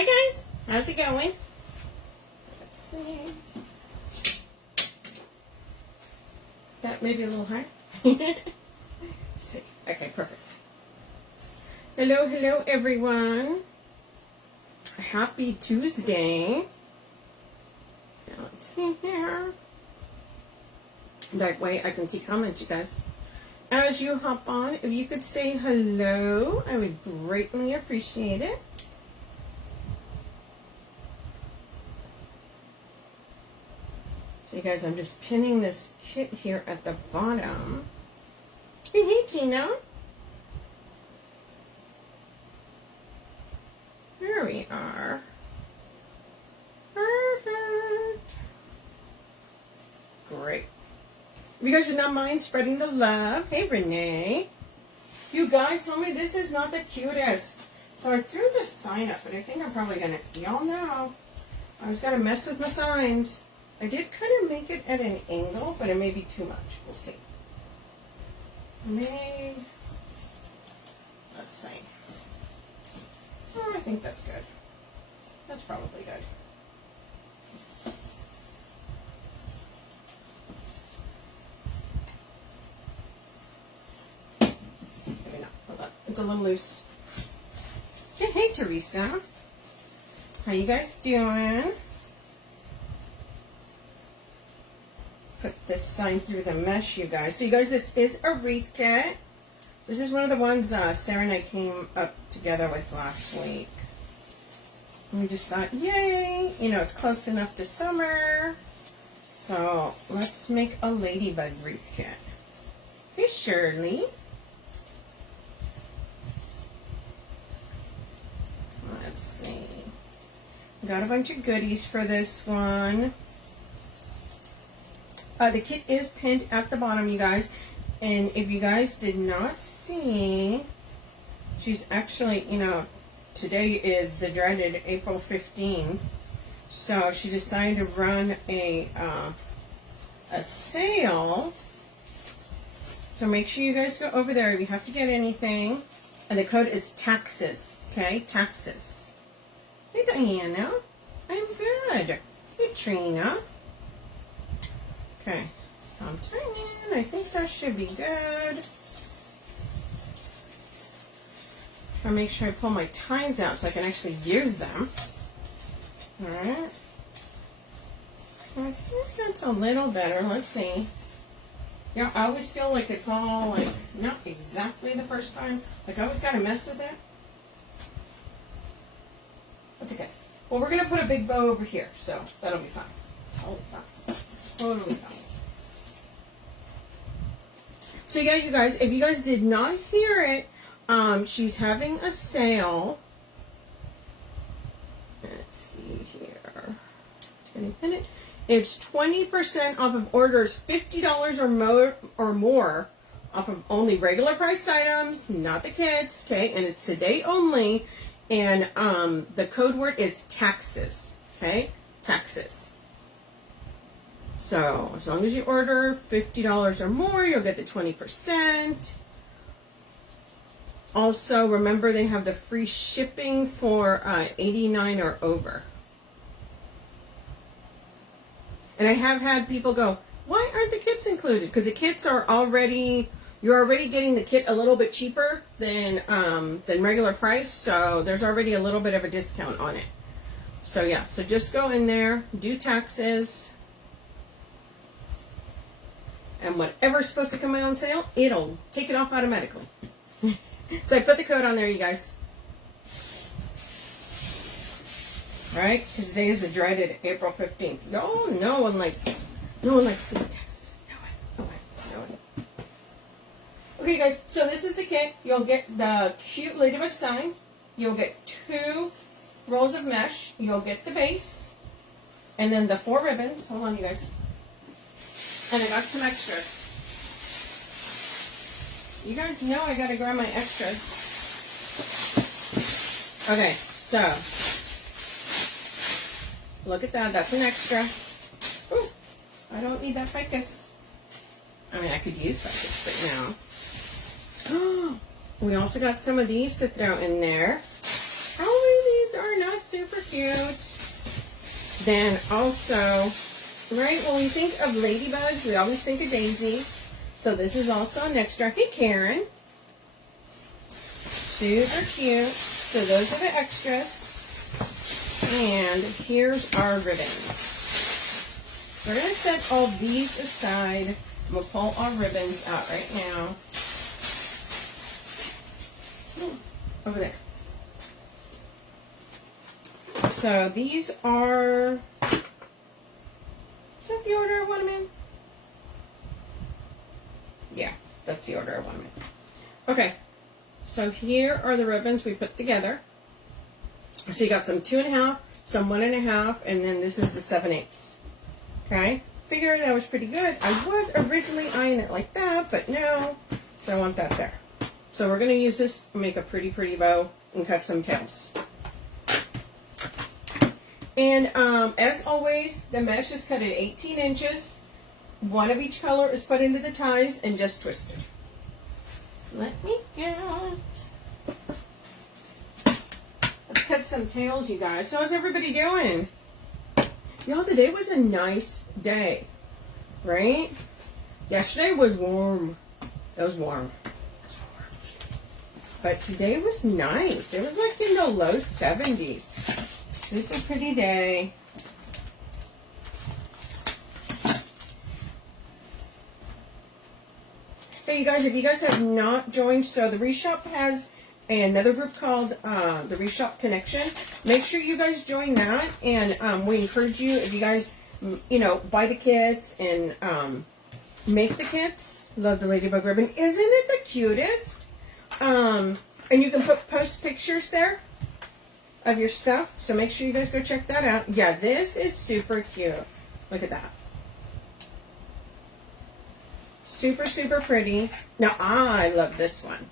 Hi guys, how's it going? Let's see. That may be a little high. See. Okay, perfect. Hello, hello everyone. Happy Tuesday. Now, let's see here. That way I can see comments, you guys. As you hop on, if you could say hello, I would greatly appreciate it. So you guys, I'm just pinning this kit here at the bottom. Hey, Tina. There we are. Perfect. Great. If you guys would not mind spreading the love. Hey, Renee. You guys told me this is not the cutest. So I threw the sign up, but I think I'm probably going to, y'all know, I was going to mess with my signs. I did kind of make it at an angle, but it may be too much. We'll see. Let's see. Oh, I think that's good. That's probably good. Maybe not. Hold on. It's a little loose. Hey, Teresa. How you guys doing? Put this sign through the mesh, you guys. So you guys, this is a wreath kit. This is one of the ones Sarah and I came up together with last week. And we just thought, yay, you know, it's close enough to summer. So let's make a ladybug wreath kit. Hey, Shirley. Let's see. Got a bunch of goodies for this one. The kit is pinned at the bottom, you guys. And if you guys did not see, she's actually, you know, today is the dreaded April 15th. So she decided to run a sale. So make sure you guys go over there if you have to get anything. And the code is taxes, okay? Taxes. Hey, Diana. I'm good. Hey, Trina. Okay, so I'm turning. I think that should be good. I'll make sure I pull my tines out so I can actually use them. Alright. I think that's a little better. Let's see. Yeah, I always feel like it's all like not exactly the first time. Like I always gotta mess with it. That's okay. Well, we're gonna put a big bow over here, so that'll be fine. Totally fine. Totally fine. So yeah, you guys, if you guys did not hear it, she's having a sale. Let's see here. It's 20% off of orders $50 or more off of only regular priced items, not the kits, okay? And it's today only. And the code word is taxes, okay? Taxes. So, as long as you order $50 or more, you'll get the 20%. Also, remember they have the free shipping for $89 or over. And I have had people go, why aren't the kits included? Because the kits are already, you're already getting the kit a little bit cheaper than regular price. So, there's already a little bit of a discount on it. So, yeah. So, just go in there, do taxes. And whatever's supposed to come out on sale, it'll take it off automatically. So I put the code on there, you guys. Alright? Because today is the dreaded April 15th. No one likes to do taxes. No one. Okay, guys. So this is the kit. You'll get the cute ladybug sign. You'll get 2 rolls of mesh. You'll get the base. And then the 4 ribbons. Hold on, you guys. And I got some extras. You guys know I gotta grab my extras. Okay, so look at that. That's an extra. Ooh, I don't need that ficus. I mean, I could use ficus, but no. We also got some of these to throw in there. Probably these are not super cute. Then also, right, when we think of ladybugs, we always think of daisies. So this is also an extra. Hey, Karen. Super cute. So those are the extras. And here's our ribbons. We're going to set all these aside. We'll pull our ribbons out right now. Over there. So these are, is that the order I want them in? Yeah, that's the order I want them in. Okay, so here are the ribbons we put together. So you got some 2.5, some 1.5, and then this is the 7/8. Okay, figure that was pretty good. I was originally eyeing it like that, but no, so I want that there. So we're going to use this to make a pretty bow and cut some tails. And as always, the mesh is cut at 18 inches. One of each color is put into the ties and just twisted. Let me get. Let's cut some tails, you guys. So how's everybody doing? Y'all, today was a nice day, right? Yesterday was warm. It was warm. But today was nice. It was like in the low 70s. Super pretty day. Hey, you guys, if you guys have not joined, so the Wreath Shop has another group called the Wreath Shop Connection. Make sure you guys join that, and we encourage you, if you guys, you know, buy the kits and make the kits. Love the ladybug ribbon. Isn't it the cutest? And you can post pictures there of your stuff, so make sure you guys go check that out. Yeah, this is super cute. Look at that. Super pretty. Now, I love this one.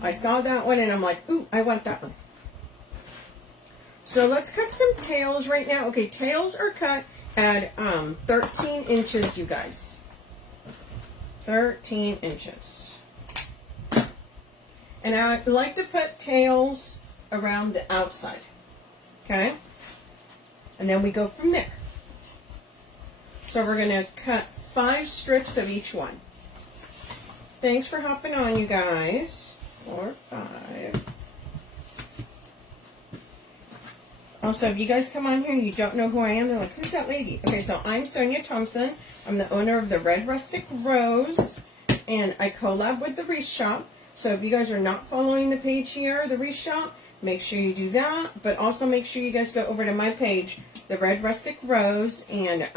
I saw that one and I'm like, ooh, I want that one. So let's cut some tails right now. Okay, tails are cut at 13 inches, you guys. 13 inches. And I like to put tails around the outside. Okay? And then we go from there. So we're going to cut 5 strips of each one. Thanks for hopping on, you guys. 4, 5. Also, if you guys come on here and you don't know who I am, they're like, who's that lady? Okay, so I'm Sonia Thompson. I'm the owner of the Red Rustic Rose, and I collab with the Wreath Shop. So if you guys are not following the page here, the Wreath Shop, make sure you do that. But also make sure you guys go over to my page, the Red Rustic Rose, and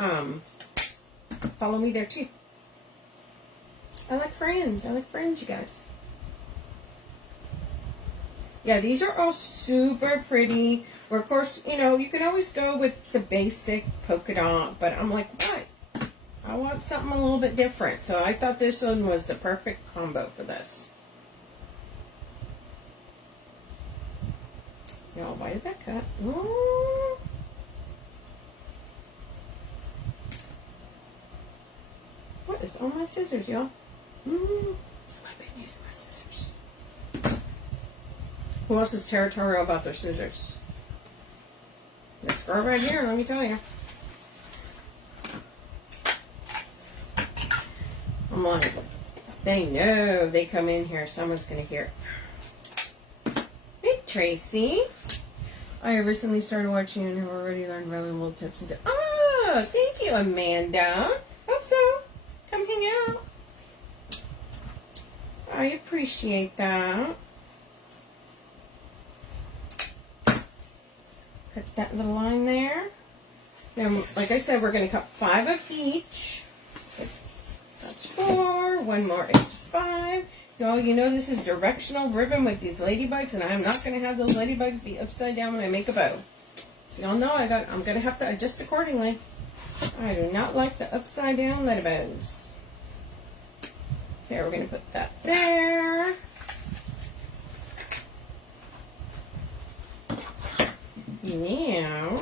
follow me there too. I like friends, you guys. Yeah, these are all super pretty. Or of course, you know, you can always go with the basic polka dot, but I'm like, what? I want something a little bit different. So I thought this one was the perfect combo for this. Y'all, why did that cut? Ooh. What is on my scissors, y'all? Somebody been using my scissors. Who else is territorial about their scissors? This girl right here, let me tell you. I'm like, they know they come in here, someone's going to hear it. Hey, Tracy. I recently started watching and have already learned valuable tips. Oh, thank you, Amanda. Hope so. Come hang out. I appreciate that. Cut that little line there. Then, like I said, we're going to cut 5 of each. That's 4. One more is 5. Y'all, you know this is directional ribbon with these ladybugs, and I'm not going to have those ladybugs be upside down when I make a bow. So y'all know I'm going to have to adjust accordingly. I do not like the upside down ladybugs. Okay, we're going to put that there. Now,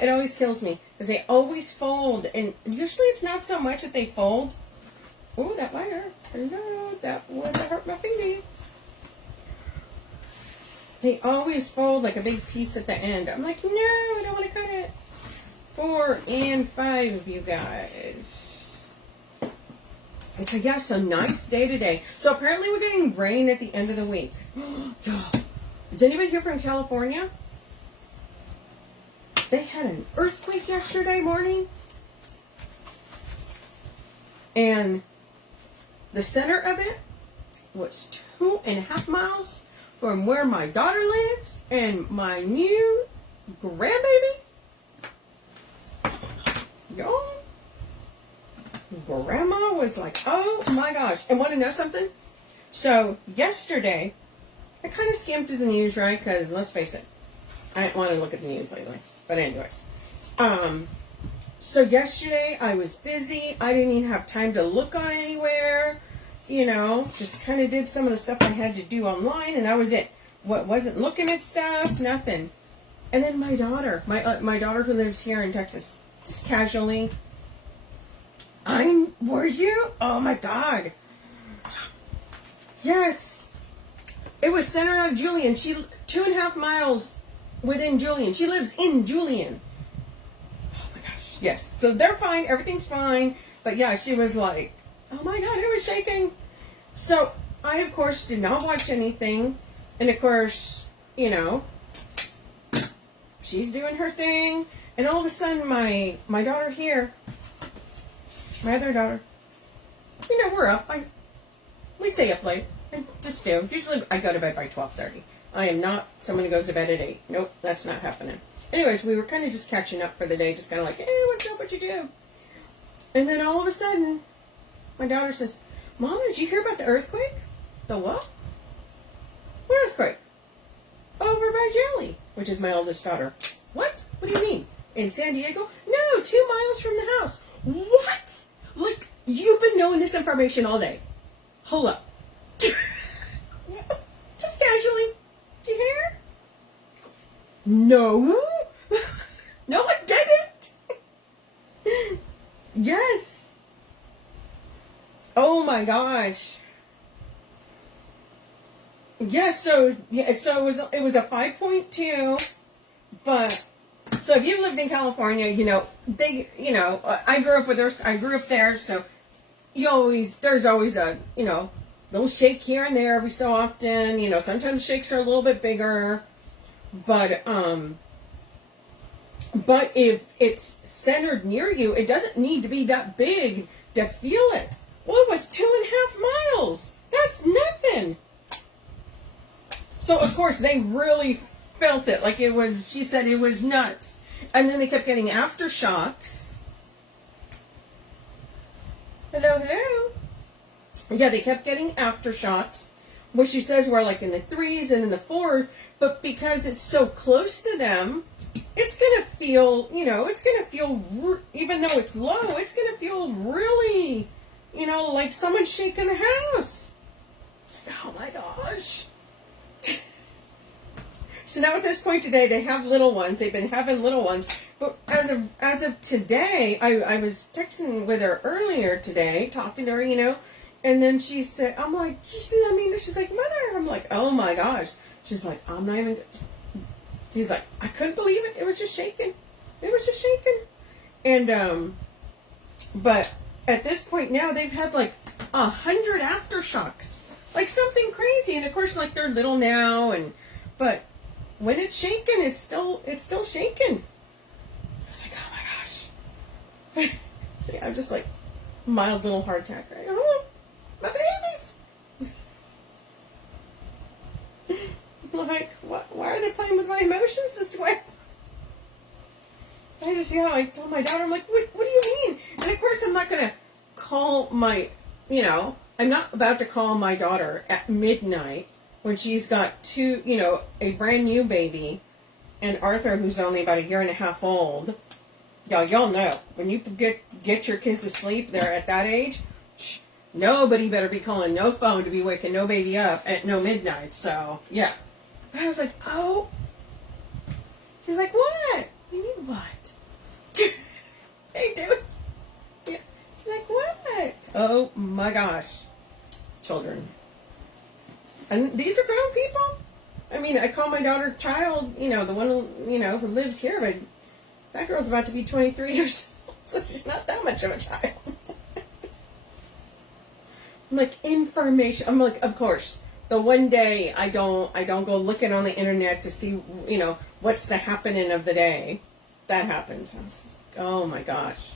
it always kills me because they always fold, and usually it's not so much that they fold. Oh, that wire! Hello, that would hurt my finger. they always fold like a big piece at the end. I'm like, no, I don't want to cut it. 4 and 5, you guys. And so, yeah, so nice day today. So apparently we're getting rain at the end of the week. Is anybody here from California? They had an earthquake yesterday morning. And the center of it was 2.5 miles from where my daughter lives and my new grandbaby. Y'all, Grandma was like, oh my gosh. And want to know something? So yesterday, I kind of skimmed through the news, right? Because let's face it, I didn't want to look at the news lately. But anyways, so yesterday I was busy. I didn't even have time to look on anywhere. You know, just kind of did some of the stuff I had to do online, and that was it. Wasn't looking at stuff, nothing. And then my daughter, my daughter who lives here in Texas, just casually, were you? Oh my God. Yes. It was centered on Julian. She 2.5 miles within Julian. She lives in Julian. Oh my gosh. Yes. So they're fine. Everything's fine. But yeah, she was like, oh my God, it was shaking. So I, of course, did not watch anything. And of course, you know, she's doing her thing. And all of a sudden, my daughter here, my other daughter, you know, we're up. We stay up late. And just do. Usually I go to bed by 12:30. I am not someone who goes to bed at 8. Nope, that's not happening. Anyways, we were kind of just catching up for the day. Just kind of like, hey, what's up? What you do? And then all of a sudden, my daughter says, Mom, did you hear about the earthquake? The what? What earthquake? Over by Jelly, which is my oldest daughter. What? What do you mean? In San Diego? No, 2 miles from the house. What? Like, you've been knowing this information all day. Hold up. Just casually. Do you hear? No. No, I didn't. Yes. Oh my gosh. Yes, so it was a 5.2, but so if you lived in California, you know, I grew up there, so there's always a, you know, little shake here and there every so often, you know, sometimes shakes are a little bit bigger, but if it's centered near you, it doesn't need to be that big to feel it. Well, it was 2.5 miles. That's nothing. So, of course, they really felt it. Like it was, she said it was nuts. And then they kept getting aftershocks. Hello, hello. Yeah, they kept getting aftershocks, which she says were like in the 3s and in the 4s. But because it's so close to them, it's going to feel, you know, even though it's low, it's going to feel really, you know, like someone's shaking the house. It's like, oh my gosh. So now at this point today, they have little ones. They've been having little ones. But as of today, I was texting with her earlier today, talking to her, you know, and then she said, I'm like, she's like, Mother. I'm like, oh my gosh. She's like, I'm not even, she's like, I couldn't believe it. It was just shaking. It was just shaking. And, but at this point now, they've had like 100 aftershocks. Like something crazy. And of course, like they're little now, but when it's shaking, it's still shaking. I was like, oh my gosh. See, I'm just like mild little heart attack, right? Oh, my babies. Like, why are they playing with my emotions this way? I told my daughter, I'm like, what do you mean? And of course, I'm not going to call I'm not about to call my daughter at midnight when she's got a brand new baby, and Arthur, who's only about 1.5 years old. Y'all know, when you get your kids to sleep, they're at that age, nobody better be calling no phone to be waking no baby up at no midnight. So, yeah. But I was like, oh. She's like, what? You mean what? Hey, dude. Yeah. She's like, what? Oh, my gosh. Children. And these are grown people. I mean, I call my daughter child, you know, the one, who lives here, but that girl's about to be 23 years old, so she's not that much of a child. I'm like, information. I'm like, of course, the one day I don't go looking on the internet to see, what's the happening of the day. That happens. I was like, oh my gosh.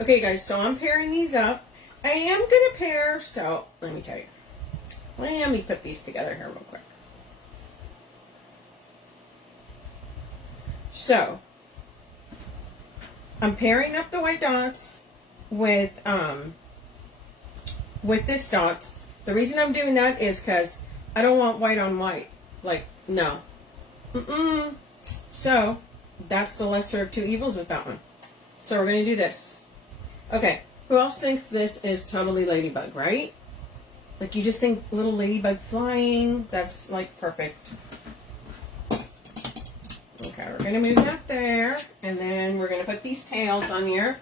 Okay, guys, so I'm pairing these up. I am going to pair, so let me tell you. Let me put these together here real quick. So, I'm pairing up the white dots with this dots. The reason I'm doing that is because I don't want white on white. Like, no. So, that's the lesser of two evils with that one. So, we're going to do this. Okay, who else thinks this is totally ladybug, right? Like, you just think little ladybug flying. That's, like, perfect. Okay, we're going to move that there. And then we're going to put these tails on here.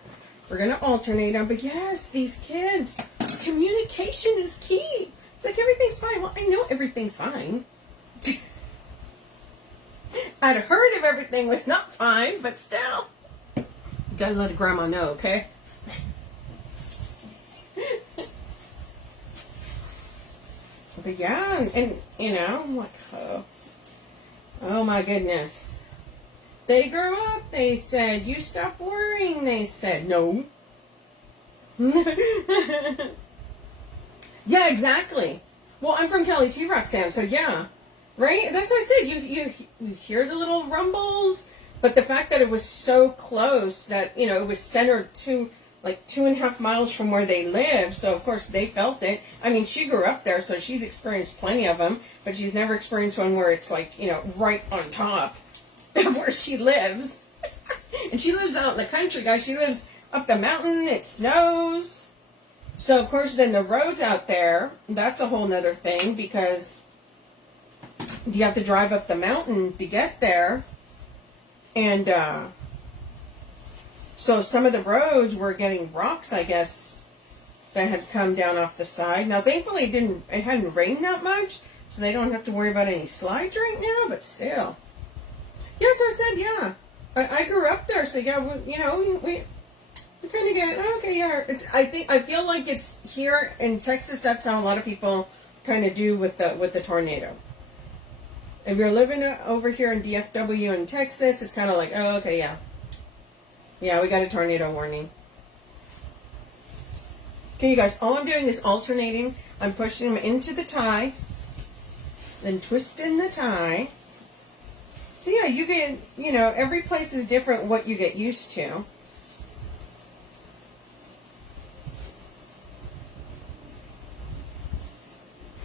We're going to alternate them. But yes, these kids, communication is key. It's like, everything's fine. Well, I know everything's fine. I'd heard if everything was not fine, but still. You got to let a grandma know, okay? But yeah, and I'm like, oh my goodness. They grew up, they said, you stop worrying, they said, no. Yeah, exactly. Well, I'm from Kelly T. Roxanne, so yeah. Right? That's what I said. You hear the little rumbles, but the fact that it was so close that, it was centered to like 2.5 miles from where they live, so of course they felt it. I mean, she grew up there, so she's experienced plenty of them, but she's never experienced one where it's like, right on top of where she lives. And she lives out in the country, guys. She lives up the mountain. It snows. So, of course, then the roads out there, that's a whole nother thing, because you have to drive up the mountain to get there. And, so some of the roads were getting rocks, I guess, that had come down off the side. Now, thankfully, it hadn't rained that much, so they don't have to worry about any slides right now, but still. Yes, I said, yeah. I grew up there, so yeah, we kind of get, okay, yeah. I feel like it's here in Texas, that's how a lot of people kind of do with the tornado. If you're living over here in DFW in Texas, it's kind of like, oh, okay, yeah. Yeah, we got a tornado warning. Okay, you guys, all I'm doing is alternating. I'm pushing them into the tie, then twisting the tie. So yeah, you get, every place is different what you get used to.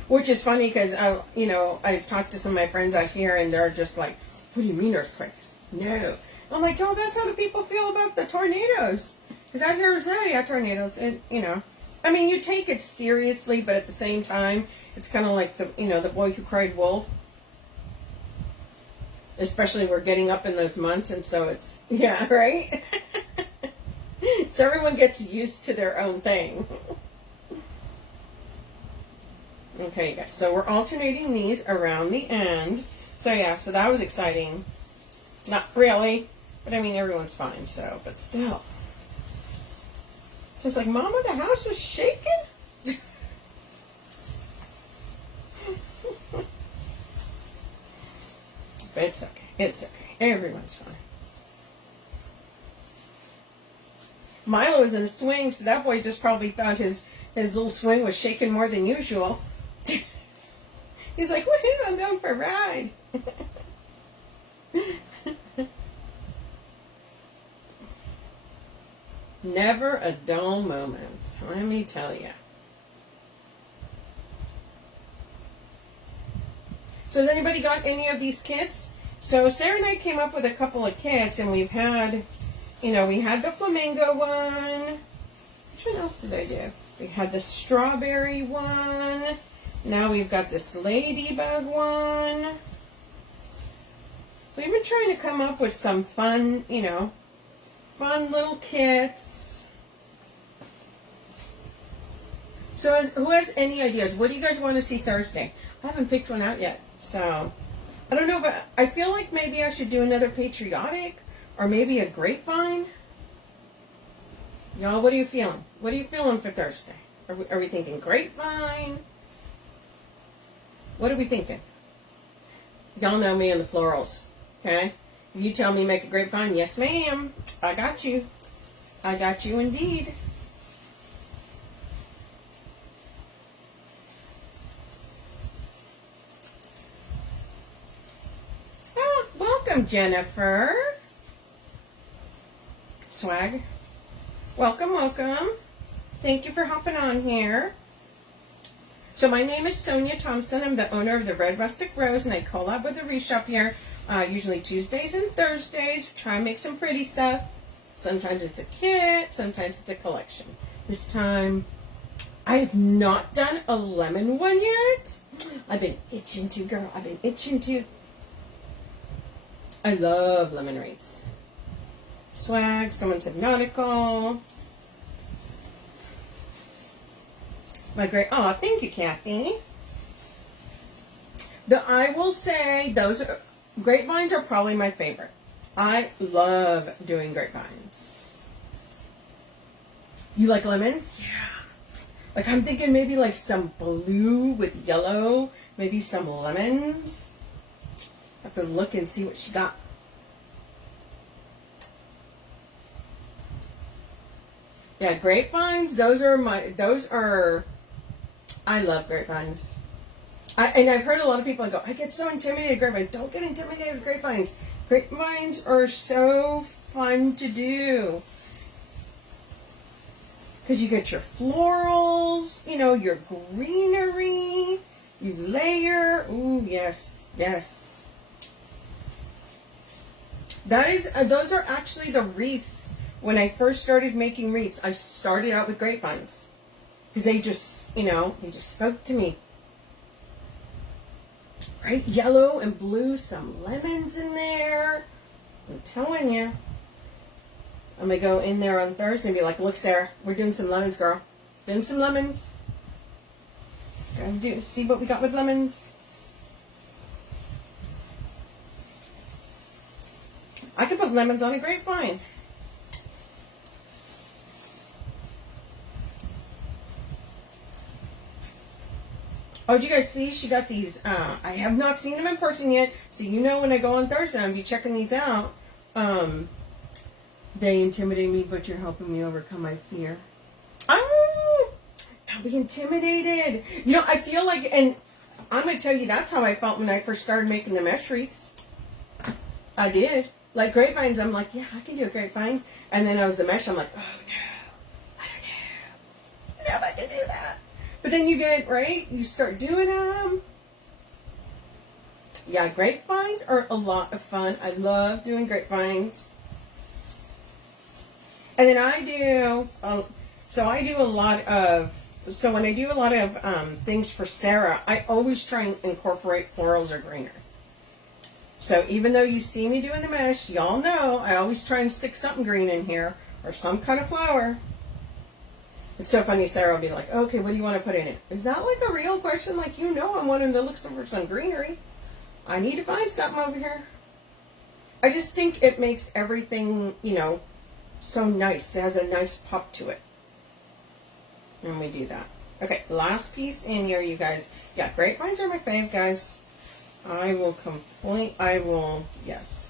Which is funny because, I've talked to some of my friends out here and they're just like, what do you mean earthquakes? No. I'm like, oh, that's how the people feel about the tornadoes. Because out here, oh yeah, tornadoes. I mean, you take it seriously, but at the same time, it's kind of like the boy who cried wolf. Especially we're getting up in those months, and so it's, yeah, right? So everyone gets used to their own thing. Okay, guys, so we're alternating these around the end. So yeah, so that was exciting. Not really. But I mean, everyone's fine, so, but still. Just like, Mama, the house was shaking? But it's okay. It's okay. Everyone's fine. Milo was in a swing, so that boy just probably thought his little swing was shaking more than usual. He's like, woohoo, I'm going for a ride. Never a dull moment, let me tell you. So has anybody got any of these kits? So Sarah and I came up with a couple of kits, and we've had, we had the flamingo one. Which one else did I do? We had the strawberry one. Now we've got this ladybug one. So we've been trying to come up with some fun, fun little kits. So who has any ideas? What do you guys want to see Thursday? I haven't picked one out yet. So I don't know, but I feel like maybe I should do another patriotic or maybe a grapevine. Y'all, what are you feeling? What are you feeling for Thursday? Are we thinking grapevine? What are we thinking? Y'all know me and the florals, okay? If you tell me make a grapevine, yes ma'am, I got you. I got you indeed. Oh, welcome Jennifer. Swag. Welcome, welcome. Thank you for hopping on here. So my name is Sonia Thompson. I'm the owner of the Red Rustic Rose, and I collab with the Wreath Shop here, usually Tuesdays and Thursdays. Try and make some pretty stuff. Sometimes it's a kit, sometimes it's a collection. This time, I have not done a lemon one yet. I've been itching to, girl. I've been itching to. I love lemon wreaths. Swag, someone said nautical. My great, oh, thank you, Kathy. I will say grapevines are probably my favorite. I love doing grapevines. You like lemon? Yeah. Like I'm thinking maybe like some blue with yellow, maybe some lemons. Have to look and see what she got. Yeah, grapevines, I love grapevines. And I've heard a lot of people go, I get so intimidated with grapevines. Don't get intimidated with grapevines. Grapevines are so fun to do. Because you get your florals, your greenery, you layer. Ooh, yes, yes. Those are actually the wreaths. When I first started making wreaths, I started out with grapevines. Because they just, they just spoke to me. Right? Yellow and blue, some lemons in there. I'm telling you. I'm going to go in there on Thursday and be like, look, Sarah, we're doing some lemons, girl. Doing some lemons. Gonna see what we got with lemons. I could put lemons on a grapevine. Oh, did you guys see? She got these. I have not seen them in person yet. So when I go on Thursday, I'll be checking these out. They intimidate me, but you're helping me overcome my fear. Oh, don't be intimidated. I feel like, and I'm going to tell you, that's how I felt when I first started making the mesh wreaths. I did. Like grapevines, I'm like, yeah, I can do a grapevine. And then I was the mesh, I'm like, oh no, I don't know. No, I can do that. But then you get, right? You start doing them. Yeah, grapevines are a lot of fun. I love doing grapevines. And then I do, when I do a lot of things for Sarah, I always try and incorporate florals or greenery. So even though you see me doing the mesh, y'all know I always try and stick something green in here or some kind of flower. It's so funny, Sarah will be like, okay, what do you want to put in it? Is that like a real question? Like, I'm wanting to look for some greenery. I need to find something over here. I just think it makes everything, so nice. It has a nice pop to it. And we do that. Okay, last piece in here, you guys. Yeah, grapevines are my fave, guys. Yes.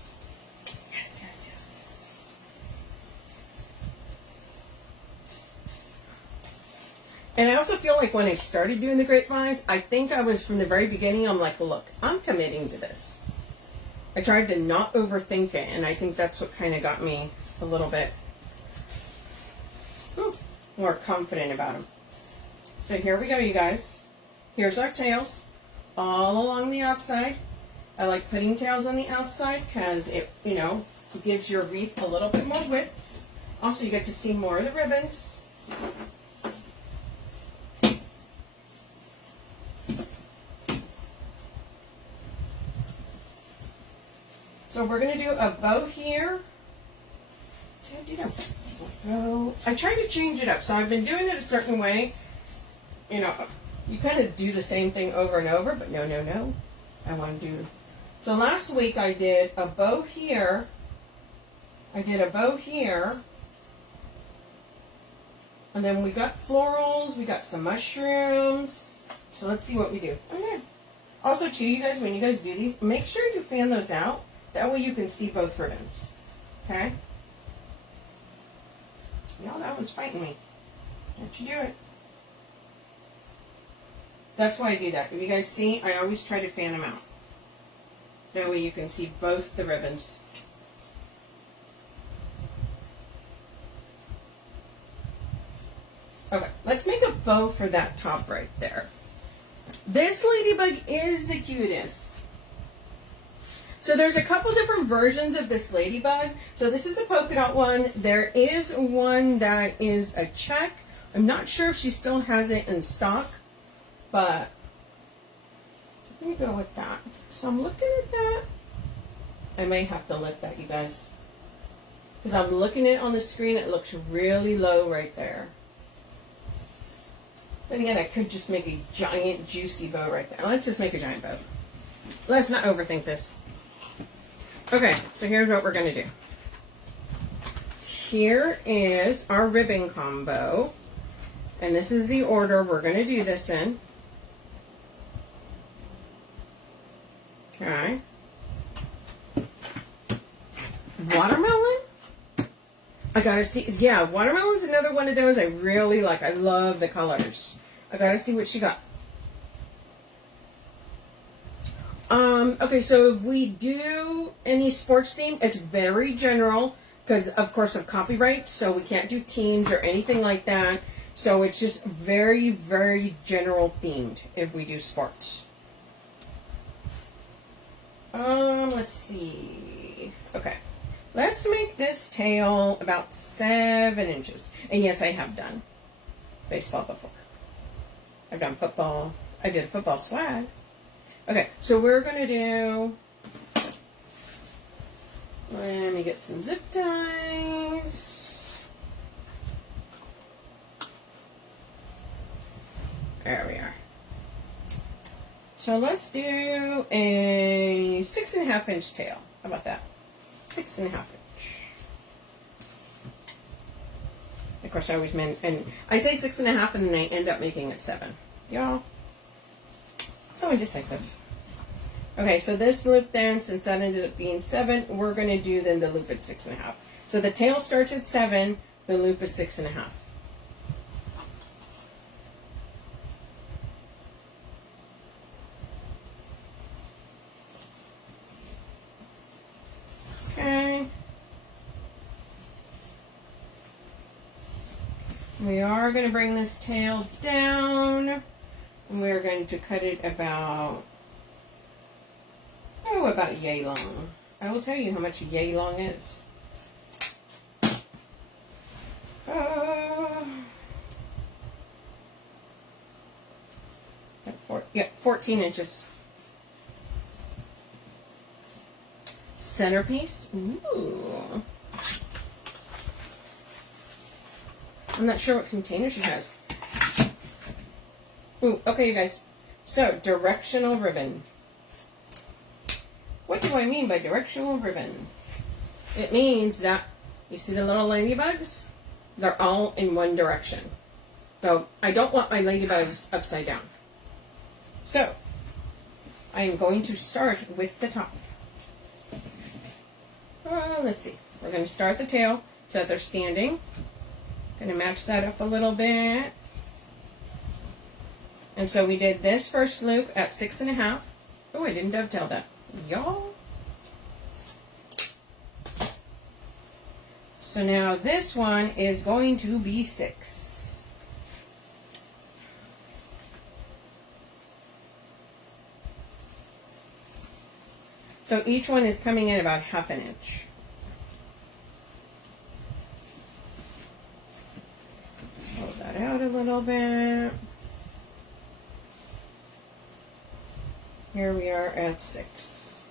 And I also feel like when I started doing the grapevines, I think I was from the very beginning, I'm like, look, I'm committing to this. I tried to not overthink it, and I think that's what kind of got me a little bit more confident about them. So here we go, you guys. Here's our tails all along the outside. I like putting tails on the outside because it, gives your wreath a little bit more width. Also, you get to see more of the ribbons. So we're going to do a bow here. See, I did a bow. I tried to change it up. So I've been doing it a certain way. You kind of do the same thing over and over, but no. I want to do So last week I did a bow here. I did a bow here. And then we got florals, we got some mushrooms. So let's see what we do. Okay. Also too, you guys, when you guys do these, make sure you fan those out. That way you can see both ribbons. Okay? No, that one's fighting me. Don't you do it. That's why I do that. If you guys see, I always try to fan them out. That way you can see both the ribbons. Okay, let's make a bow for that top right there. This ladybug is the cutest. So there's a couple different versions of this ladybug. So this is a polka dot one. There is one that is a check. I'm not sure if she still has it in stock, but I'm going to go with that. So I'm looking at that. I may have to lift that, you guys. Because I'm looking at it on the screen. It looks really low right there. Then again, I could just make a giant juicy bow right there. Let's just make a giant bow. Let's not overthink this. Okay, so here's what we're going to do. Here is our ribbon combo. And this is the order we're going to do this in. Okay. Watermelon? I gotta see. Yeah, watermelon's another one of those I really like. I love the colors. I gotta see what she got. Okay, so if we do any sports theme, it's very general because, of course, of copyright, so we can't do teams or anything like that. So it's just very, very general themed if we do sports. Let's see. Okay. Let's make this tail about 7 inches. And yes, I have done baseball before. I've done football. I did football swag. Okay, so we're going to do... Let me get some zip ties. There we are. So let's do a 6.5 inch tail. How about that? 6.5 inch. Of course, I always meant, and I say 6.5 and then I end up making it 7. Y'all, so indecisive. Okay, so this loop then, since that ended up being 7, we're going to do then the loop at 6.5. So the tail starts at 7, the loop is 6.5. Okay. We are going to bring this tail down, and we're going to cut it about yay long. I will tell you how much yay long is. Yeah, 14 inches. Centerpiece. Ooh. I'm not sure what container she has. Ooh, okay, you guys. So, directional ribbon. What do I mean by directional ribbon? It means that, you see the little ladybugs? They're all in one direction. So, I don't want my ladybugs upside down. So, I am going to start with the top. Let's see. We're going to start the tail so that they're standing. Going to match that up a little bit. And so we did this first loop at 6.5. Oh, I didn't dovetail that. Y'all. So now this one is going to be 6. So each one is coming in about 1/2 inch. Pull that out a little bit. Here we are at 6.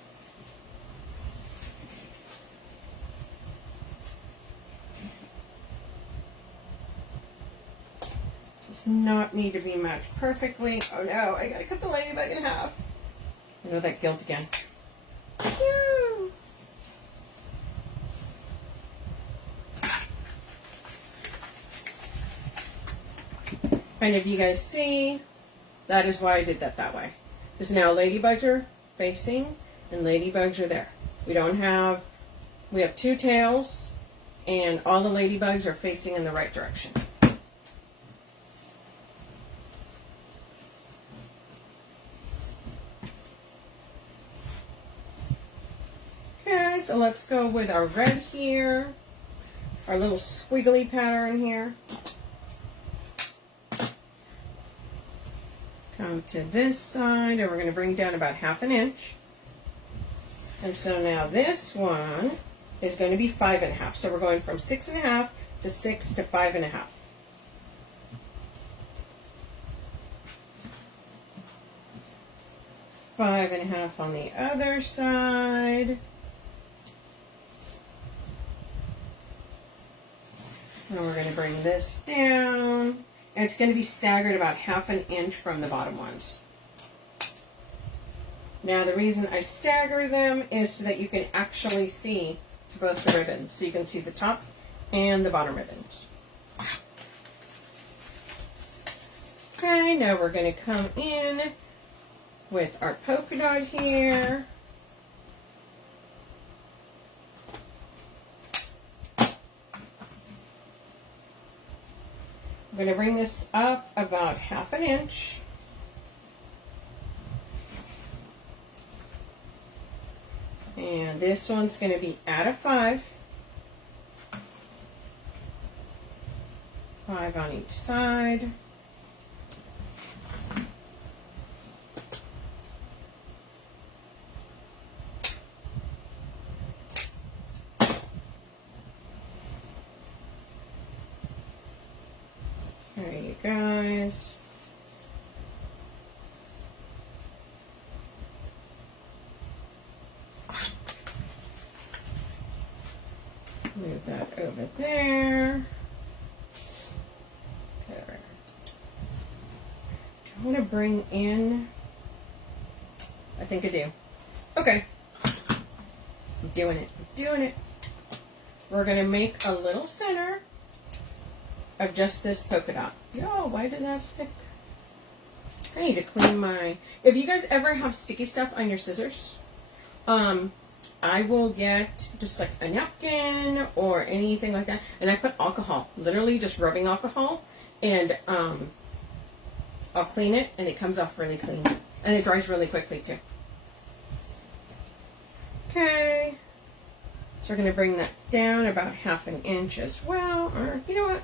Does not need to be matched perfectly. Oh no, I gotta cut the ladybug in half. I know that guilt again. Woo. And if you guys see, that is why I did that way. Because now ladybugs are facing and ladybugs are there. We have two tails and all the ladybugs are facing in the right direction. Okay, so let's go with our red here, our little squiggly pattern here. Come to this side, and we're going to bring down about 1/2 inch. And so now this one is going to be 5.5. So we're going from 6.5 to 6 to 5.5. Five and a half on the other side. And we're going to bring this down. And it's going to be staggered about 1/2 inch from the bottom ones. Now the reason I stagger them is so that you can actually see both the ribbons. So you can see the top and the bottom ribbons. Okay, now we're going to come in with our polka dot here. I'm going to bring this up about 1/2 inch. And this one's going to be at a 5. 5 on each side. There you guys. Move that over there. Okay. Do I want to bring in? I think I do. Okay. I'm doing it. I'm doing it. We're going to make a little center of just this polka dot. No, why did that stick? I need to clean my... If you guys ever have sticky stuff on your scissors, I will get just like a napkin or anything like that, and I put alcohol, literally just rubbing alcohol, and I'll clean it, and it comes off really clean, and it dries really quickly too. Okay, so we're going to bring that down about 1/2 inch as well, or you know what?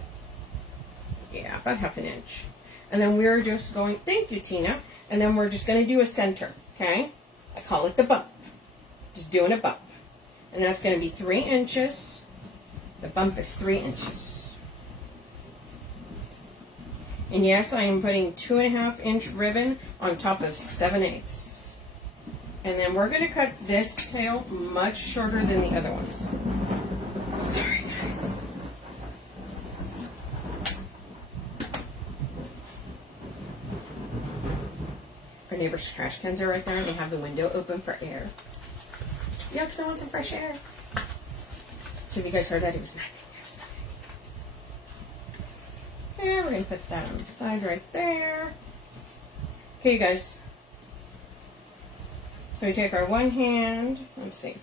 Yeah, about 1/2 inch. And then we're just going, thank you, Tina, and then we're just going to do a center, okay? I call it the bump. Just doing a bump. And that's going to be 3 inches. The bump is 3 inches. And yes, I am putting 2.5 inch ribbon on top of 7/8. And then we're going to cut this tail much shorter than the other ones. Sorry, guys. Our neighbor's trash cans are right there, and they have the window open for air. Yeah, because I want some fresh air. So if you guys heard that, it was nothing. It was nothing. Yeah, we're going to put that on the side right there. Okay, you guys. So we take our one hand, let's see,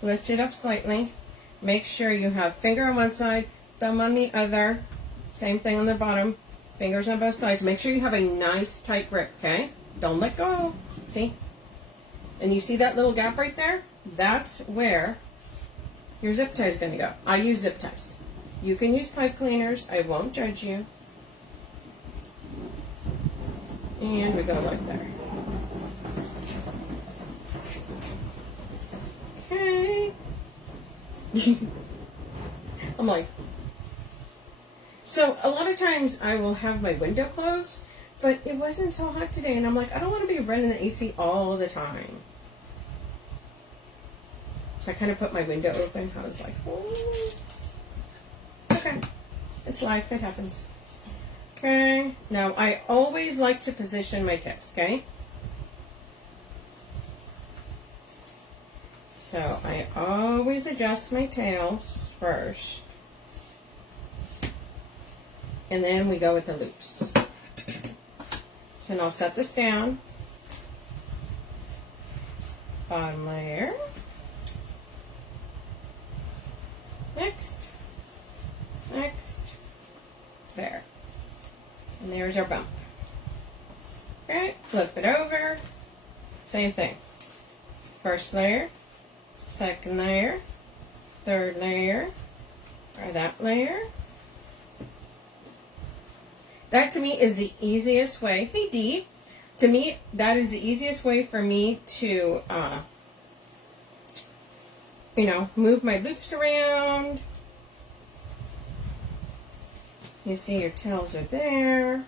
lift it up slightly. Make sure you have finger on one side, thumb on the other. Same thing on the bottom. Fingers on both sides. Make sure you have a nice tight grip, okay? Don't let go. See? And you see that little gap right there? That's where your zip tie is going to go. I use zip ties. You can use pipe cleaners. I won't judge you. And we go right there. Okay. I'm like... So a lot of times I will have my window closed, but it wasn't so hot today, and I'm like, I don't want to be running the AC all the time. So I kind of put my window open. I was like, oh. Okay. It's life. It happens. Okay. Now, I always like to position my text, okay? So I always adjust my tails first. And then we go with the loops. So now I'll set this down. Bottom layer. Next. Next. There. And there's our bump. Okay, flip it over. Same thing. First layer, second layer, third layer, or that layer. That to me is the easiest way. Hey Dee. To me, that is the easiest way for me to, you know, move my loops around. You see your tails are there.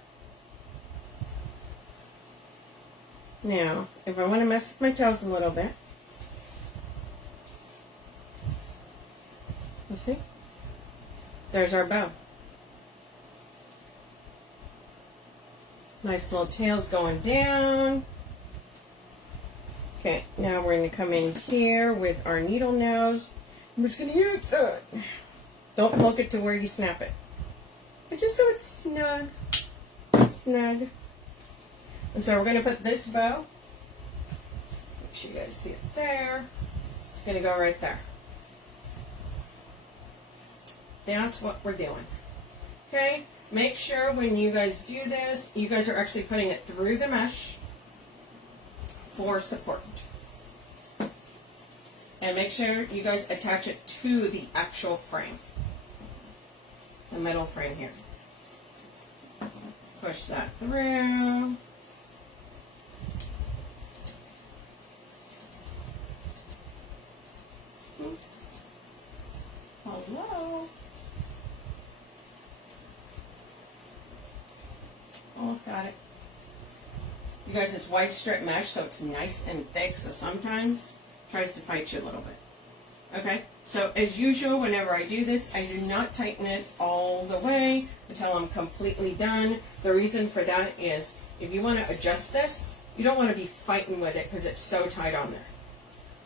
Now, if I want to mess with my tails a little bit, you see? There's our bow. Nice little tails going down. Okay, now we're going to come in here with our needle nose. We're just going to use it. Don't hook it to where you snap it. But just so it's snug. Snug. And so we're going to put this bow. Make sure you guys see it there. It's going to go right there. That's what we're doing. Okay? Make sure when you guys do this, you guys are actually putting it through the mesh for support. And make sure you guys attach it to the actual frame. The metal frame here. Push that through. Hello. Oh, got it. You guys, it's white strip mesh, so it's nice and thick, so sometimes it tries to fight you a little bit. Okay, so as usual, whenever I do this, I do not tighten it all the way until I'm completely done. The reason for that is if you want to adjust this, you don't want to be fighting with it because it's so tight on there.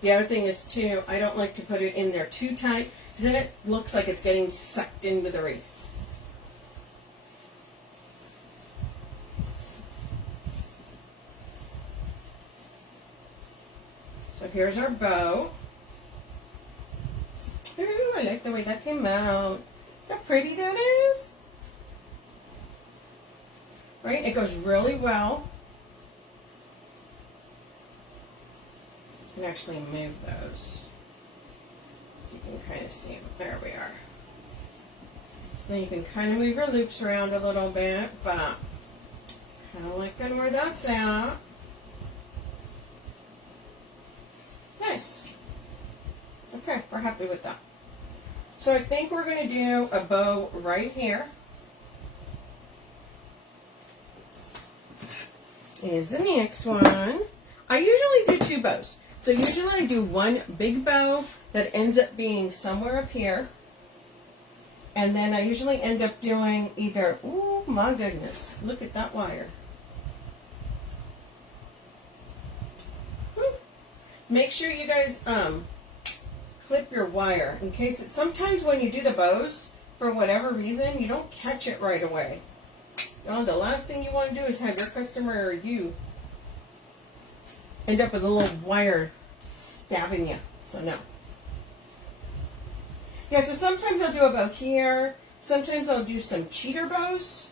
The other thing is, too, I don't like to put it in there too tight because then it looks like it's getting sucked into the wreath. So here's our bow. Ooh, I like the way that came out. How pretty that is. Right? It goes really well. You can actually move those. So you can kind of see them. There we are. Then you can kind of move your loops around a little bit, but kind of liking where that's at. Nice. Okay, we're happy with that. So I think we're going to do a bow right here. Is the next one. I usually do two bows. So usually I do one big bow that ends up being somewhere up here. And then I usually end up doing either, oh my goodness, look at that wire. Make sure you guys clip your wire in case it, sometimes when you do the bows, for whatever reason, you don't catch it right away. The last thing you want to do is have your customer or you end up with a little wire stabbing you. So no. Yeah, so sometimes I'll do a bow here. Sometimes I'll do some cheater bows.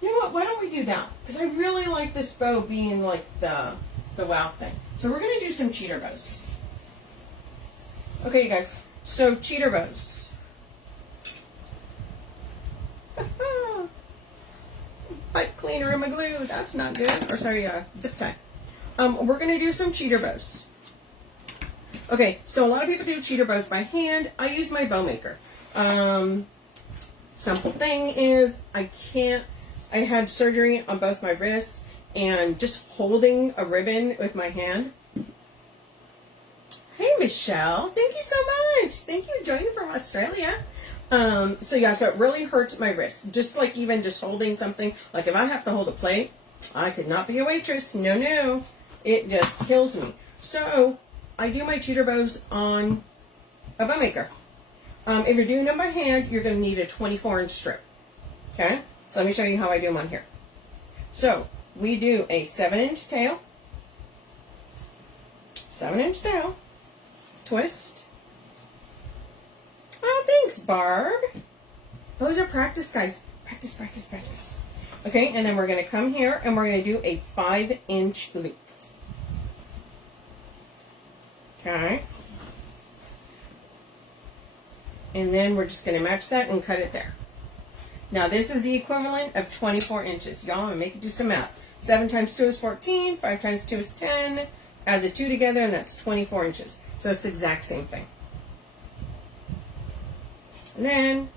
You know what? Why don't we do that? Because I really like this bow being like the wow thing. So we're going to do some cheater bows. Okay, you guys. So cheater bows. Pipe cleaner in my glue. That's not good. Or sorry, zip tie. We're going to do some cheater bows. Okay, so a lot of people do cheater bows by hand. I use my bow maker. Simple thing is I had surgery on both my wrists, and just holding a ribbon with my hand. Hey, Michelle. Thank you so much. Thank you for joining from Australia. So yeah, so it really hurts my wrist. Just like even just holding something. Like if I have to hold a plate, I could not be a waitress. No, no. It just kills me. So I do my cheater bows on a bow maker. If you're doing them by hand, you're going to need a 24-inch strip. Okay? So let me show you how I do them on here. So we do a 7-inch tail. 7-inch tail. Twist. Oh, thanks, Barb. Those are practice, guys. Practice, practice, practice. Okay, and then we're going to come here and we're going to do a 5-inch loop. Okay. And then we're just going to match that and cut it there. Now, this is the equivalent of 24 inches. Y'all, I'm going to make you do some math. 7 times 2 is 14. 5 times 2 is 10. Add the 2 together, and that's 24 inches. So it's the exact same thing. And then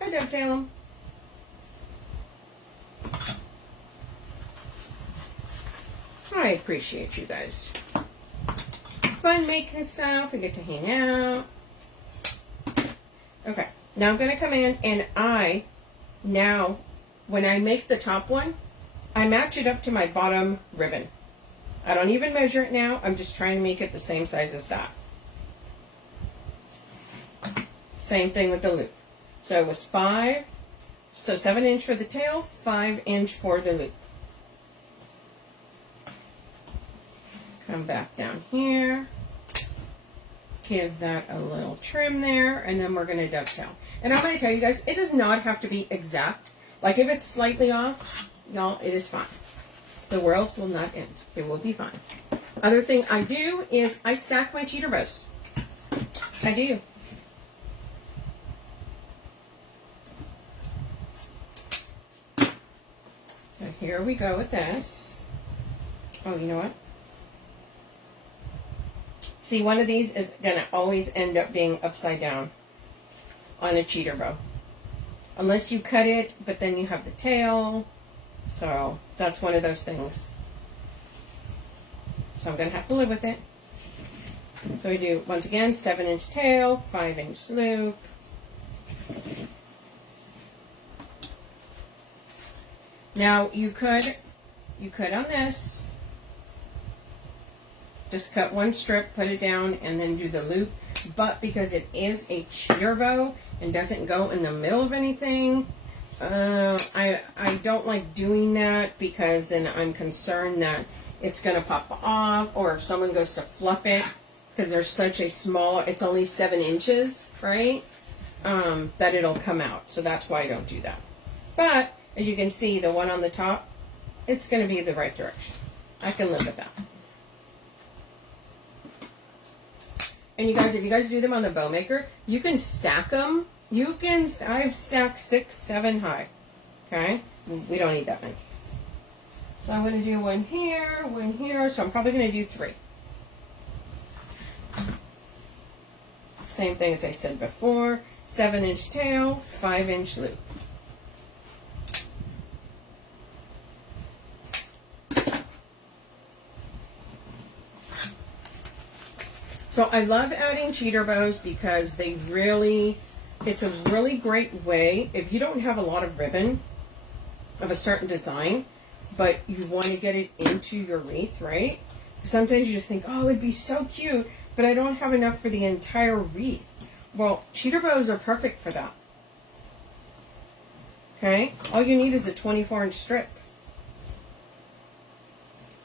I dovetail them. I appreciate you guys. Fun making stuff. We get to hang out. Okay. Now I'm going to come in and when I make the top one, I match it up to my bottom ribbon. I don't even measure it now. I'm just trying to make it the same size as that. Same thing with the loop. So it was 5. So 7-inch for the tail, 5-inch for the loop. Come back down here. Give that a little trim there, and then we're going to dovetail. And I'm going to tell you guys, it does not have to be exact. Like if it's slightly off, y'all, it is fine. The world will not end. It will be fine. Other thing I do is I stack my cheater bows. I do. So here we go with this. Oh, you know what? See, one of these is going to always end up being upside down on a cheater bow. Unless you cut it, but then you have the tail. So that's one of those things. So I'm going to have to live with it. So we do, once again, 7-inch tail, 5-inch loop. Now you could on this, just cut one strip, put it down, and then do the loop. But because it is a cheater bow and doesn't go in the middle of anything, I don't like doing that because then I'm concerned that it's going to pop off, or if someone goes to fluff it, because there's such a small, it's only 7 inches, right, that it'll come out. So that's why I don't do that. But as you can see, the one on the top, it's going to be the right direction. I can live with that. And you guys, if you guys do them on the bow maker, you can stack them. I've stacked 6, 7 high. Okay? We don't need that many. So I'm going to do one here, so I'm probably going to do 3. Same thing as I said before. 7-inch tail, 5-inch loop. So I love adding cheater bows because it's a really great way, if you don't have a lot of ribbon of a certain design, but you want to get it into your wreath, right? Sometimes you just think, oh, it'd be so cute, but I don't have enough for the entire wreath. Well, cheater bows are perfect for that. Okay? All you need is a 24-inch strip.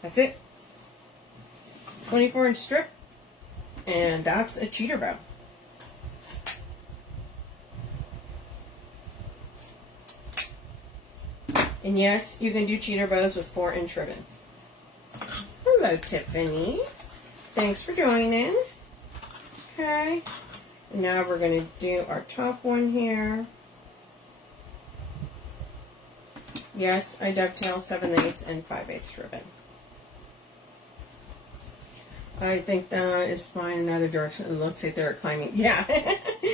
That's it. 24-inch strip. And that's a cheater bow. And yes, you can do cheater bows with 4-inch ribbon. Hello, Tiffany. Thanks for joining. Okay. And now we're going to do our top one here. Yes, I dovetail 7/8 and 5/8 ribbon. I think that is fine in another direction. It looks like they're climbing. Yeah.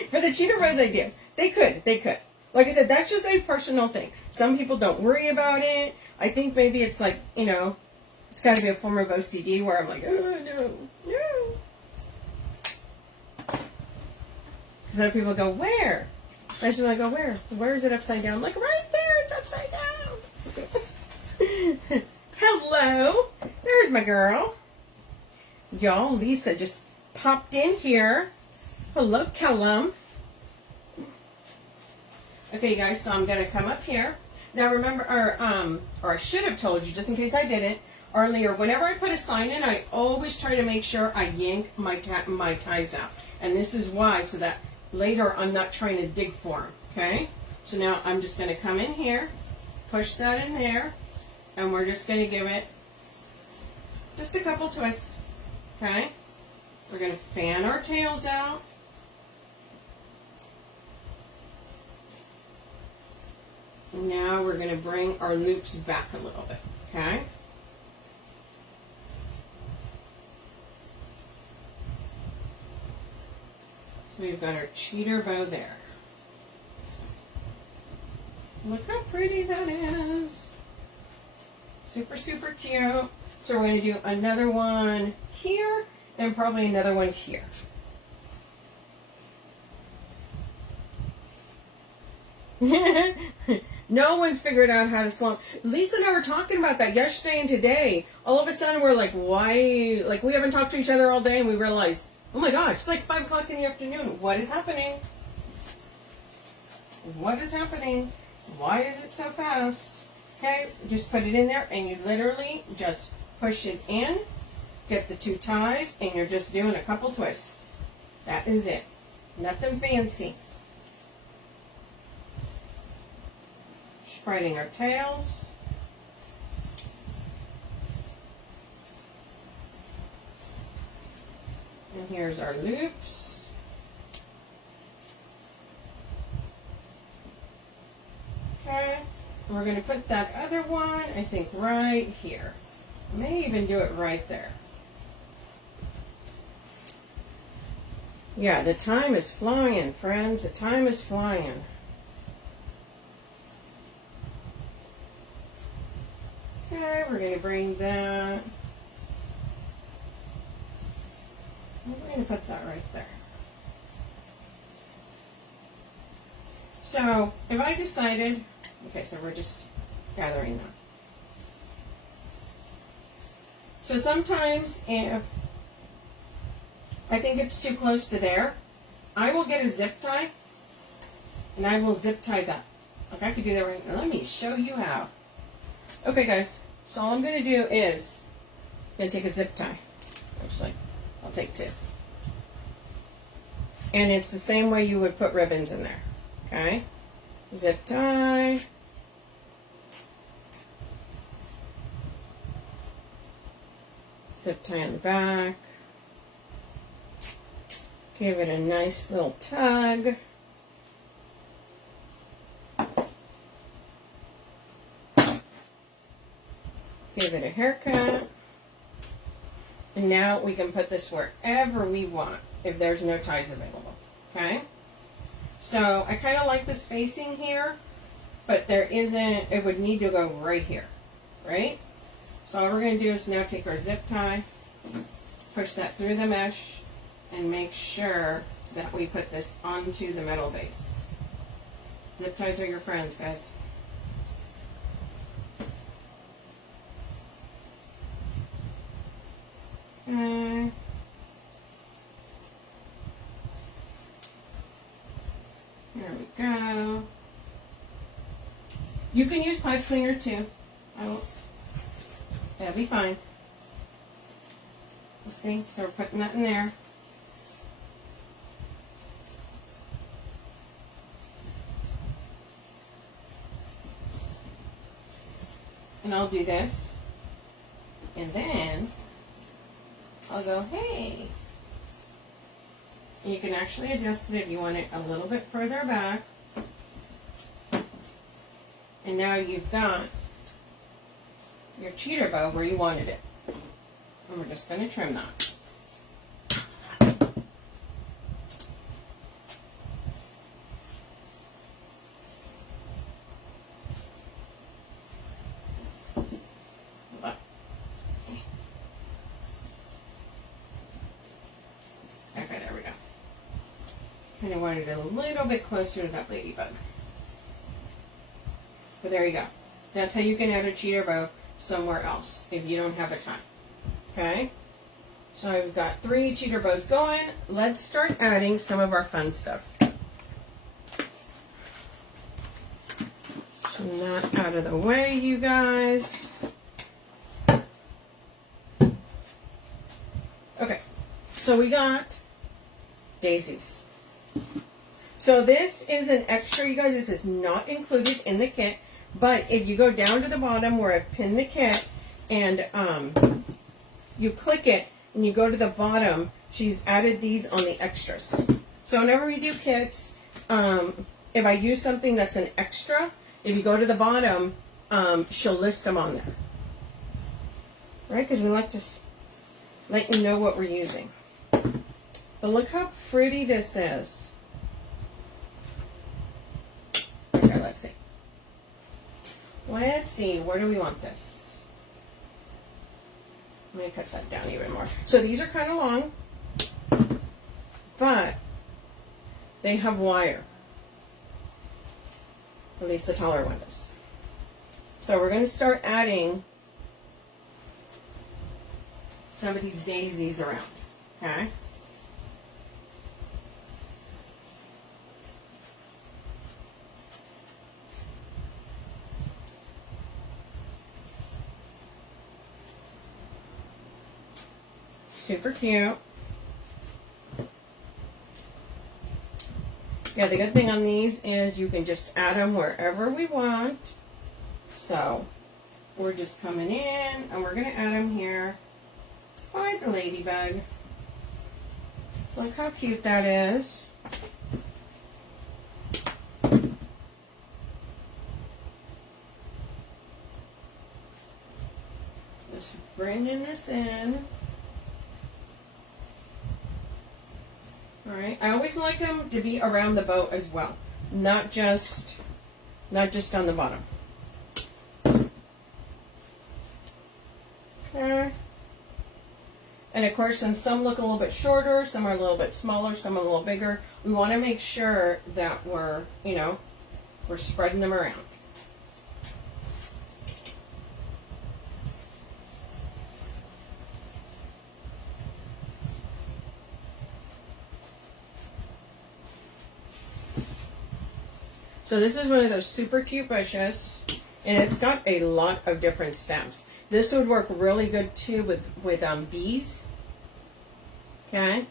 For the cheater bows, I do. They could. Like I said, that's just a personal thing. Some people don't worry about it. I think maybe it's like, it's got to be a form of OCD where I'm like, oh, no. Because other people go, where? I just want to go, where? Where is it upside down? Like, right there, it's upside down. Hello. There's my girl. Y'all, Lisa just popped in here. Hello, Kellum. Okay, guys, so I'm going to come up here. Now, remember, or I should have told you, just in case I didn't, earlier, whenever I put a sign in, I always try to make sure I yank my ties out. And this is why, so that later I'm not trying to dig for them, okay? So now I'm just going to come in here, push that in there, and we're just going to give it just a couple twists, okay? We're going to fan our tails out. Now we're going to bring our loops back a little bit, okay? So we've got our cheater bow there. Look how pretty that is. Super, super cute. So we're going to do another one here and probably another one here. No one's figured out how to slump. Lisa and I were talking about that yesterday and today. All of a sudden we're like, why? Like, we haven't talked to each other all day and we realized, oh my gosh, it's like 5 o'clock in the afternoon. What is happening? What is happening? Why is it so fast? Okay, just put it in there and you literally just push it in, get the 2 ties, and you're just doing a couple twists. That is it. Nothing fancy. Spreading our tails. And here's our loops. Okay. And we're going to put that other one, I think, right here. I may even do it right there. Yeah, the time is flying, friends. The time is flying. Okay, we're going to bring that. We're going to put that right there. So, if I decided, okay, so we're just gathering that. So sometimes if I think it's too close to there, I will get a zip tie and I will zip tie that. Okay, I could do that right now. Let me show you how. Okay, guys, so all I'm going to do is I'm going to take a zip tie. Actually, I'll take 2. And it's the same way you would put ribbons in there. Okay? Zip tie. Zip tie on the back. Give it a nice little tug. Give it a haircut. And now we can put this wherever we want if there's no ties available. Okay? So I kind of like the spacing here, but there isn't, it would need to go right here. Right? So all we're going to do is now take our zip tie, push that through the mesh, and make sure that we put this onto the metal base. Zip ties are your friends, guys. Okay. There we go. You can use pipe cleaner too. That'll be fine. You see? So we're putting that in there. And I'll do this. And then I'll go, hey. You can actually adjust it if you want it a little bit further back. And now you've got your cheater bow where you wanted it. And we're just going to trim that. Okay, there we go. Kind of wanted it a little bit closer to that ladybug. But there you go. That's how you can add a cheater bow somewhere else if you don't have a tie. Okay? So I've got 3 cheater bows going. Let's start adding some of our fun stuff. So that out of the way, you guys. Okay, so we got daisies. So this is an extra, you guys. This is not included in the kit, but if you go down to the bottom where I've pinned the kit and you click it and you go to the bottom, she's added these on the extras. So whenever we do kits, if I use something that's an extra, if you go to the bottom, she'll list them on there. Right? Because we like to let you know what we're using. But look how pretty this is. Okay, let's see. Let's see, where do we want this? Let me cut that down even more. So these are kind of long, but they have wire. At least the taller one does. So we're going to start adding some of these daisies around, okay? Super cute. Yeah, the good thing on these is you can just add them wherever we want. So we're just coming in and we're going to add them here by the ladybug. So look how cute that is. Just bringing this in. Alright, I always like them to be around the boat as well, not just on the bottom. Okay. And of course, since some look a little bit shorter, some are a little bit smaller, some are a little bigger, we want to make sure that we're spreading them around. So this is one of those super cute bushes, and it's got a lot of different stems. This would work really good too with bees. Okay.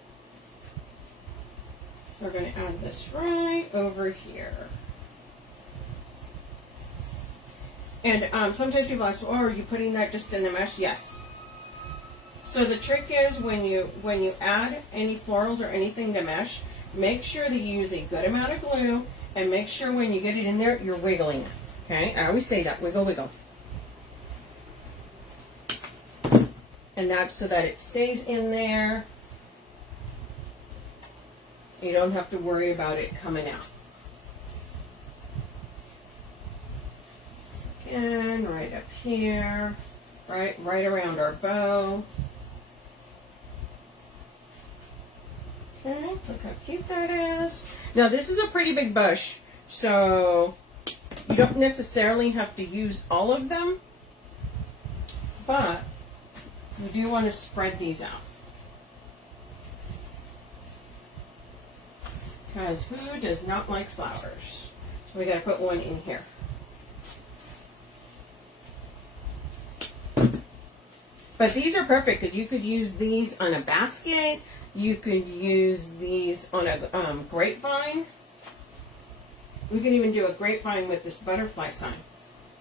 So we're going to add this right over here. And sometimes people ask, "Oh, are you putting that just in the mesh?" Yes. So the trick is when you add any florals or anything to mesh, make sure that you use a good amount of glue. And make sure when you get it in there, you're wiggling it. Okay? I always say that. Wiggle, wiggle. And that's so that it stays in there. You don't have to worry about it coming out. Again, right up here. Right around our bow. Okay, look how cute that is. Now this is a pretty big bush, so you don't necessarily have to use all of them, but you do want to spread these out. Because who does not like flowers? So we got to put one in here. But these are perfect because you could use these on a basket. You could use these on a grapevine. We can even do a grapevine with this butterfly sign.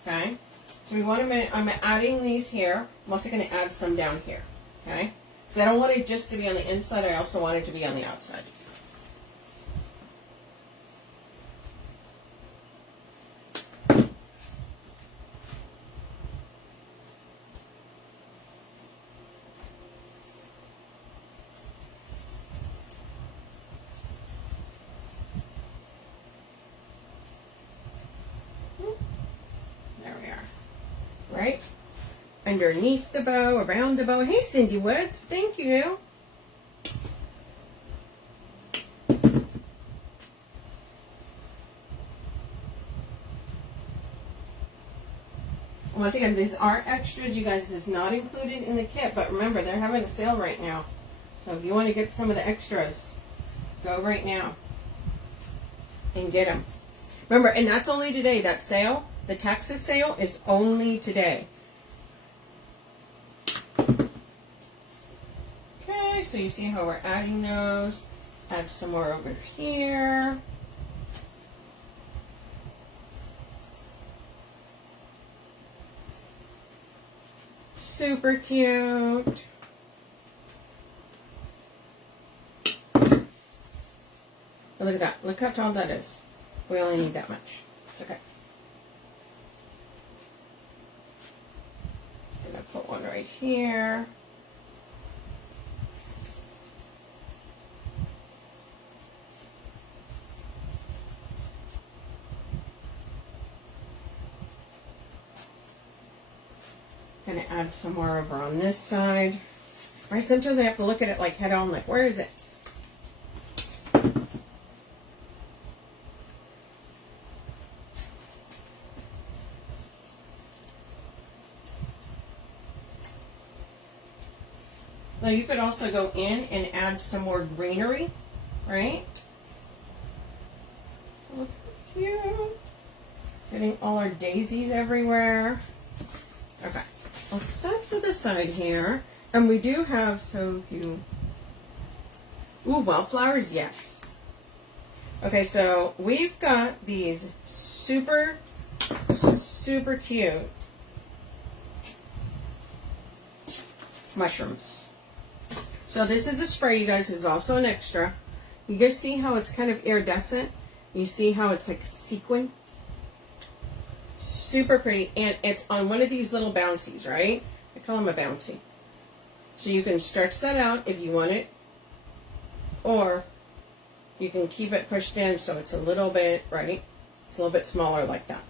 Okay? So we want to, I'm adding these here. I'm also going to add some down here. Okay? Because I don't want it just to be on the inside. I also want it to be on the outside. Right? Underneath the bow, around the bow. Hey, Cindy Woods. Thank you. Once again, these are extras, you guys. This is not included in the kit, but remember, they're having a sale right now. So if you want to get some of the extras, go right now and get them. Remember, and that's only today. That sale, the Texas sale, is only today. Okay, so you see how we're adding those. Add some more over here. Super cute. Oh, look at that. Look how tall that is. We only need that much. It's okay. I'm going to put one right here. Going to add some more over on this side. Right, sometimes I have to look at it like head on, like where is it? Now you could also go in and add some more greenery, right? Look how cute. Getting all our daisies everywhere. Okay, let's set to the side here. And we do have so cute. Ooh, wildflowers, yes. Okay, so we've got these super, super cute mushrooms. So this is a spray, you guys. This is also an extra. You guys see how it's kind of iridescent? You see how it's like sequin? Super pretty. And it's on one of these little bouncies, right? I call them a bouncy. So you can stretch that out if you want it. Or you can keep it pushed in so it's a little bit, right? It's a little bit smaller like that.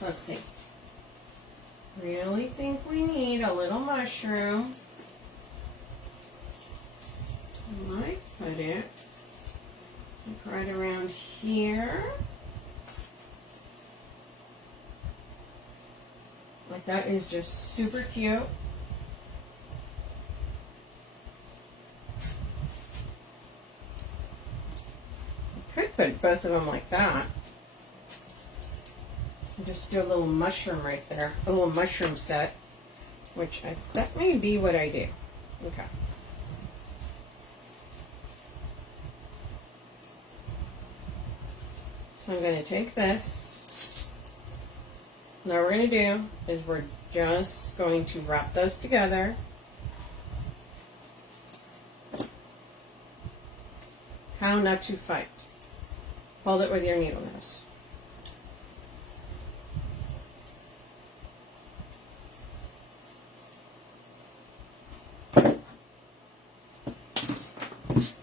Let's see. Really think we need a little mushroom. I might put it like right around here. Like that is just super cute. I could put both of them like that. And just do a little mushroom right there. A little mushroom set. Which that may be what I do. Okay. So I'm going to take this. Now what we're going to do is we're just going to wrap those together. How not to fight. Hold it with your needle nose.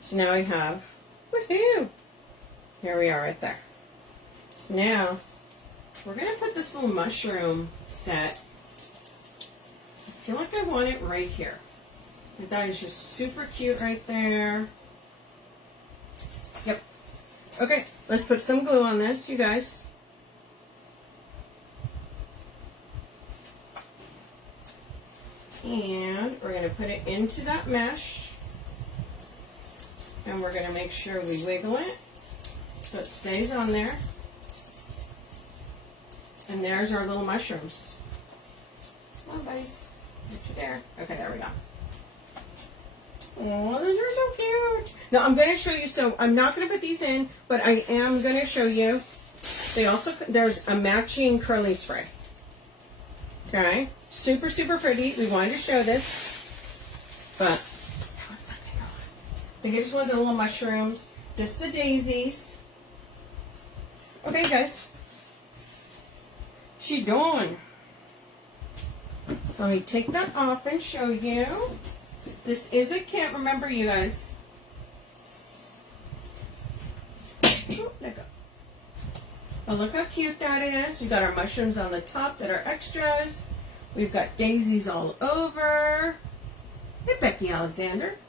So now we have, woohoo! Here we are right there. So now, we're going to put this little mushroom set. I feel like I want it right here. And that is just super cute right there. Yep. Okay, let's put some glue on this, you guys. And we're going to put it into that mesh. And we're going to make sure we wiggle it so it stays on there. And there's our little mushrooms. Come on, buddy. Get you there. Okay, there we go. Oh, those are so cute. Now, I'm going to show you, so I'm not going to put these in, but I am going to show you. They also, there's a matching curly spray. Okay? Super, super pretty. We wanted to show this, but how is that going to go on? I think I just want the little mushrooms, just the daisies. Okay, guys. She doing? So let me take that off and show you. This is a kit, remember you guys. Oh, let go. Oh, look how cute that is. We got our mushrooms on the top that are extras. We've got daisies all over. Hey, Becky Alexander.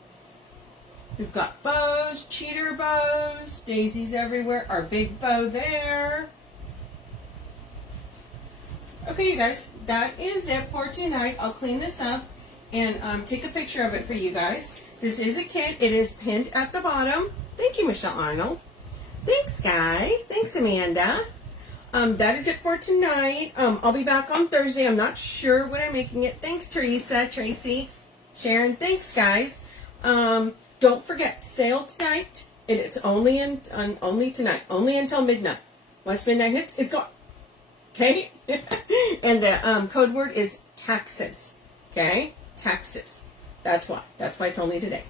We've got bows, cheater bows, daisies everywhere. Our big bow there. Okay, you guys, that is it for tonight. I'll clean this up and take a picture of it for you guys. This is a kit. It is pinned at the bottom. Thank you, Michelle Arnold. Thanks, guys. Thanks, Amanda. That is it for tonight. I'll be back on Thursday. I'm not sure when I'm making it. Thanks, Teresa, Tracy, Sharon. Thanks, guys. Don't forget, sale tonight. It's only only tonight. Only until midnight. Once midnight hits, it's gone. Okay? And the code word is taxes. Okay? Taxes. That's why. That's why it's only today.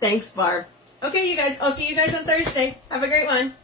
Thanks, Barb. Okay, you guys. I'll see you guys on Thursday. Have a great one.